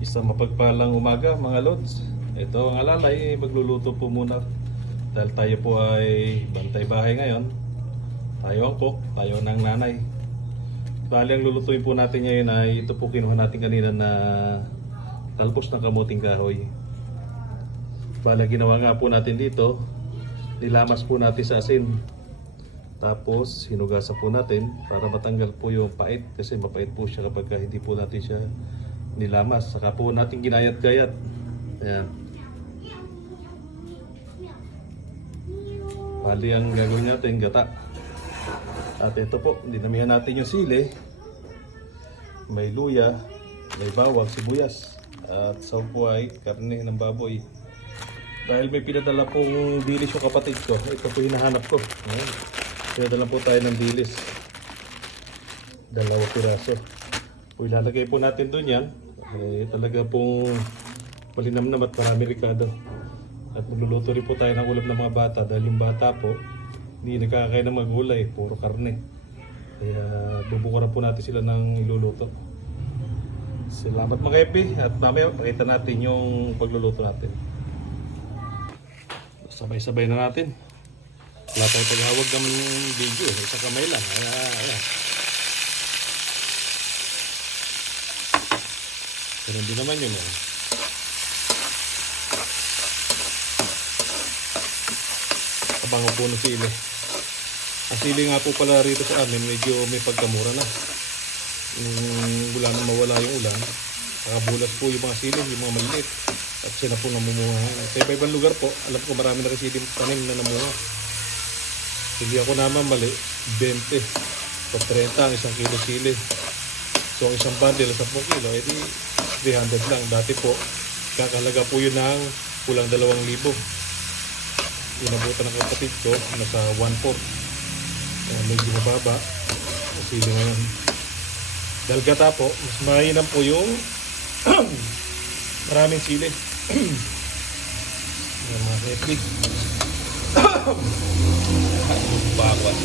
Isang mapagpalang umaga mga lods. Ito ang alalay, magluluto po muna. Dahil tayo po ay bantay bahay ngayon. Tayo ang cook, tayo ng nanay. Bali ang lulutuin po natin ngayon ay ito po kinuha natin kanina na talbos ng kamuting kahoy. Bali ang ginawa nga po natin dito, nilamas po natin sa asin. Tapos hinugasan po natin para matanggal po yung pait kasi mapait po siya kapag hindi po natin siya nilamas. Saka po natin ginayat-gayat. Ayan. Bali ang gagawin natin, gata. At ito po, dinamihan natin yung sili. May luya, may bawang, sibuyas. At sa po ay karne ng baboy. Dahil may pinadala pong dilis yung kapatid ko. Ito po hinahanap ko. Ayan. Pinadala po tayo ng dilis. Dalawa piraso. Po ilalagay po natin doon yan. Eh, talaga pong malinamnam at marami rikado. At magluluto rin po tayo ng ulam ng mga bata dahil yung bata po hindi nakakakain ng mga gulay, puro karne. Kaya bubukuran po natin sila ng iluluto. Salamat mga epi at mamaya pakita natin yung pagluluto natin. Sabay-sabay na natin. Wala tayong paghawag ng video, isa kamay lang. Kaya, ayan. Pero hindi naman yun. Eh. Kabango po ng sili. Ang sili nga po pala rito sa amin, medyo may pagkamura na. Yung wala na mawala yung ulan, nakabulas po yung mga sili, yung mga maliit. At siya na po namumuha. Sa iba-ibang lugar po, alam ko marami na kasi tanim na namunga. Hindi ako naman mali, 20 o 30 ang isang kilo sili. So ang isang bundle, 10 kilo, edi 300 lang. Dati po, kakalaga po yun ng kulang 2,000. Inabutan ng kapatid ko, nasa 1-4. Kaya medyo mababa. Sili ngayon. Dahil gata po, mas mainam po yung maraming sili. Yan mga happy. Bakwan.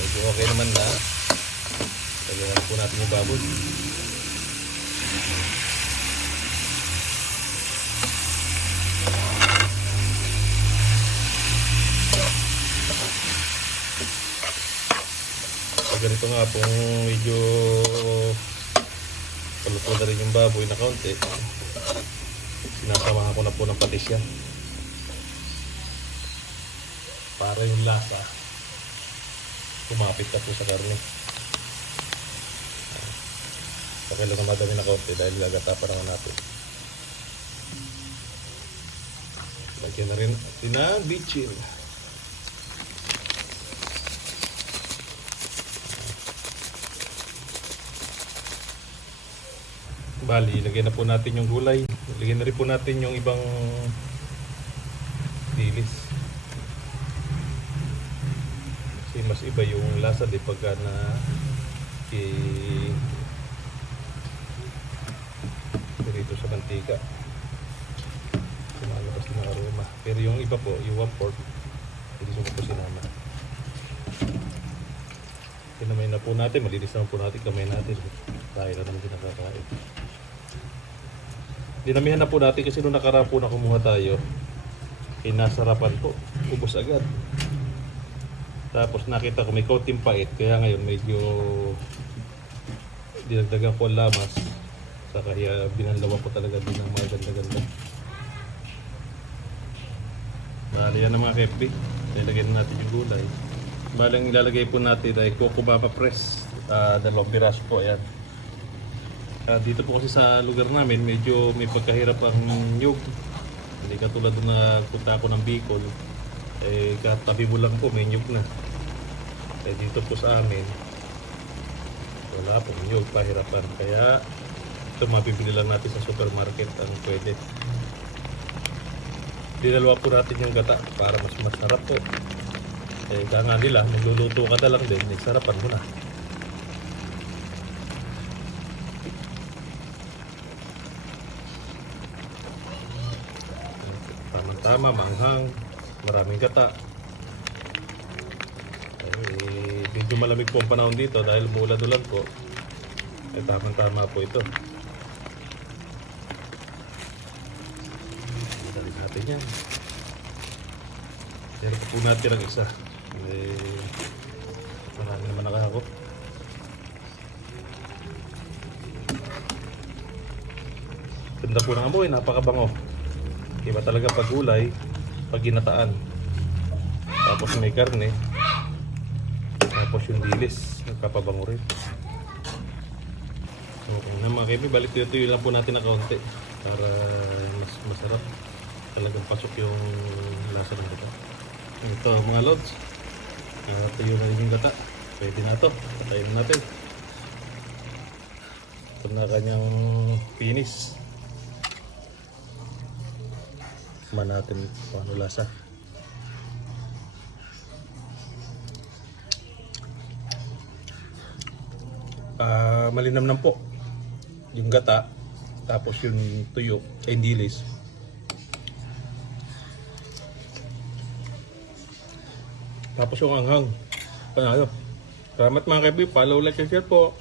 Medyo okay naman na. Lagyan po natin yung baboy. Ganito nga pong medyo paluto na rin yung baboy na kaunti. Sinasamahan ko na po ng patis yan. Para yung lasa kumapit na po sa karne. So, kailangan madami na kaunti dahil gagata pa naman natin. Lagyan na rin natin ng bitchin. Bali, ilagay na po natin yung gulay. Ilagay na rin po natin yung ibang dilis. Kasi mas iba yung lasa di pagka na i dito sa mantika. Sumalabas ng aroma. Pero yung iba po, yung one port, hindi ko po sinama. Kinamay na po natin, malinis naman po natin, kamay natin. Dahil na naman kinakakain. Dinamihan na po natin kasi nung nakaraan po na kumuha tayo, eh nasarapan po, ubos agad. Tapos nakita ko may coating pait, kaya ngayon medyo dinagdagan ko lamas. Sa kaya binanlawan ko talaga din ng mga ganda-ganda. Bali yan ang mga kepi. Nilagyan na natin yung gulay. Bali ang ilalagay po natin ay Coco Baba Press. Uh, dalawang piraso po, ayan. Ah, dito po kasi sa lugar namin, medyo may pagkahirap ang nyug. Hindi katulad nung nagpunta ako ng Bicol, eh katabi mo lang po, may nyug na. Eh dito po sa amin, wala po nyug, pahirapan. Kaya ito mabibili lang natin sa supermarket ang pwede. Dinalawa po natin yung gata para mas masarap po. Eh kaya nga nila, magluluto ka na lang din, nagsarapan mo na. Tamang-tama, manghang, maraming gata. Eh, medyo malamig po ang panahon dito dahil mula ulan po. Eh, tamang-tama po ito. Yan. Pero po natin ang isa. Eh, marami naman nakahakot. Ganda po ng amoy, napakabango. Iba talaga pag gulay, pag ginataan. Tapos may karne. Tapos yung dilis, nagpapabango rin. Okay na mga kaibigan, balik tuyo lang po natin na kaunti para mas masarap. Talagang pasok yung lasa ng gata. Ito mga lods. Uh, tuyo na rin yung gata. Pwede na to. Patayin na natin. Ito na kanyang finish. Man natin kung ano lasa. Ah, malinamnam po. Yung gata, tapos yung tuyo, ay dilis. Tapos yung anghang. Panalo. Salamat mga kaibigan. Follow, like, and share po.